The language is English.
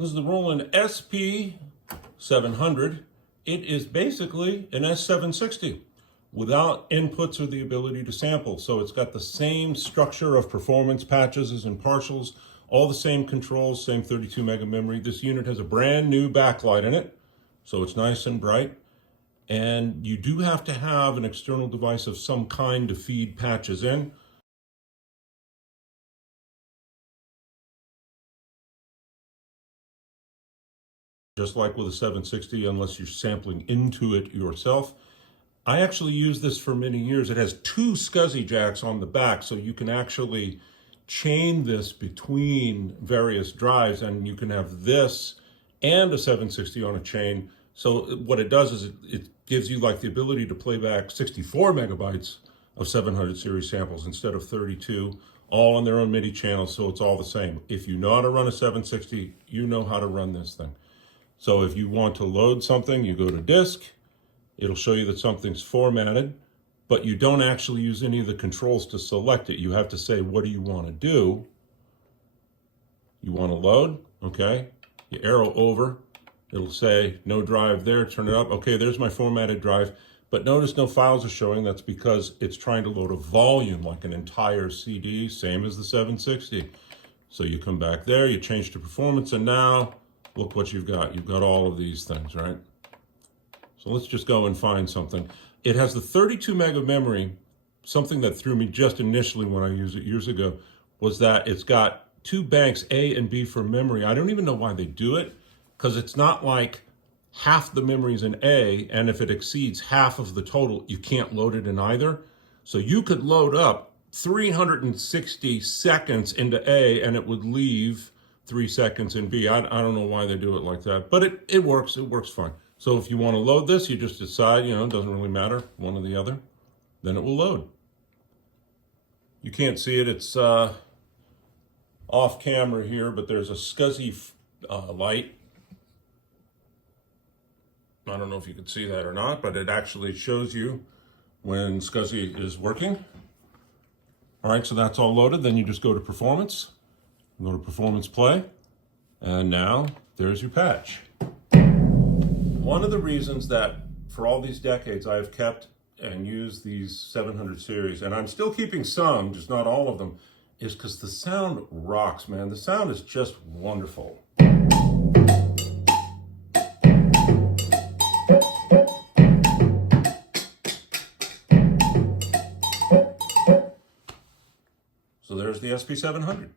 This is the Roland SP 700. It is basically an S760 without inputs or the ability to sample. So it's got the same structure of performance patches and partials, all the same controls, same 32 mega memory. This unit has a brand new backlight in it, so it's nice and bright. And you do have to have an external device of some kind to feed patches in. Just like with a 760, unless you're sampling into it yourself. I actually used this for many years. It has two SCSI jacks on the back, so you can actually chain this between various drives, and you can have this and a 760 on a chain. So what it does is it gives you like the ability to play back 64 megabytes of 700 series samples instead of 32, all on their own MIDI channels, so it's all the same. If you know how to run a 760, you know how to run this thing. So if you want to load something, you go to disk, it'll show you that something's formatted, but you don't actually use any of the controls to select it. You have to say, what do you want to do? You want to load, okay? You arrow over, it'll say no drive there, turn it up. Okay, there's my formatted drive, but notice no files are showing. That's because it's trying to load a volume, like an entire CD, same as the 760. So you come back there, you change to performance, and now look what you've got. You've got all of these things, right? So let's just go and find something. It has the 32 mega memory. Something that threw me just initially when I used it years ago was that it's got two banks, A and B for memory. I don't even know why they do it, because it's not like half the memory is in A, and if it exceeds half of the total, you can't load it in either. So you could load up 360 seconds into A, and it would leave 3 seconds in B. I don't know why they do it like that, but it works. It works fine. So if you want to load this, you just decide, it doesn't really matter, one or the other, then it will load. You can't see it. It's off camera here, but there's a SCSI light. I don't know if you can see that or not, but it actually shows you when SCSI is working. All right, so that's all loaded. Then you just go to performance. Go to performance play, and now there's your patch. One of the reasons that for all these decades I've kept and used these 700 series, and I'm still keeping some, just not all of them, is because the sound rocks, man. The sound is just wonderful. So there's the SP 700.